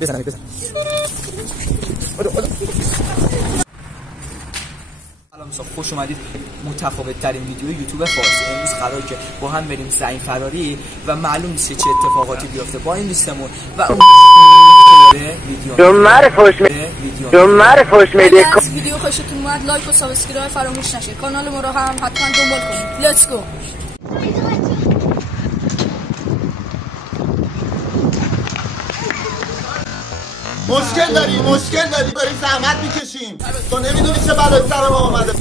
بزن. سلام، خوش اومدید. متفاوت ترین ویدیو یوتیوب فارسی. امروز قراره که با هم بریم زمین فراری و معلوم نیست چه اتفاقاتی بیفته با این لیستمون و اون ویدیو خوشتون اومد لایک و سابسکرایب فراموش نشه. کانال ما رو هم حتما دنبال کنید. لیتس گو. مشکل داری داریم زحمت میکشیم. تو نمیدونی چه بلایی سر ما آمده.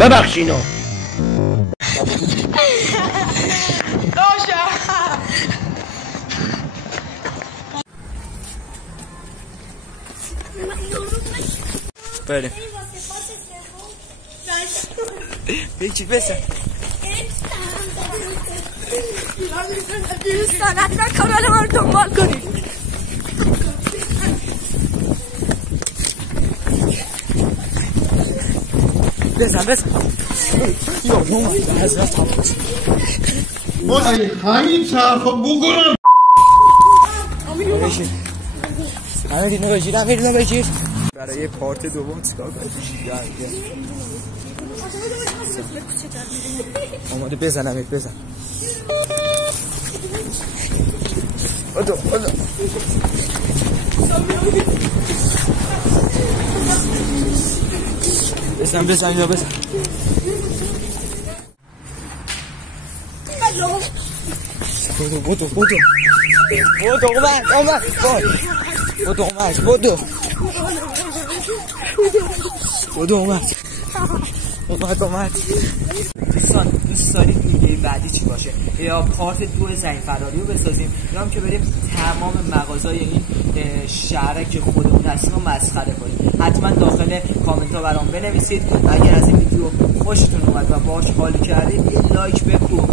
ببخشینو بریم بگی بسن دوستان حتما کانال ما رو دنبال کنید. بزن یا اومد حضرت همین چرخ بگرم همه اینو بگیر برای پارت دوم چیکار کنیم؟ آماده بزن. بودو بزن یا بزن. بودو اومد. دوست دارید ویدیوی بعدی چی باشه؟ یا پارت 2 زمین فراری رو بسازیم یا هم که بریم تمام مغازهای این شهرک که خودمون هستیم رو مسخره کنیم؟ حتما داخل کامنت ها برام بنویسید. اگر از این ویدیو خوشتون اومد و باهاش حال کردید یه لایک بکن.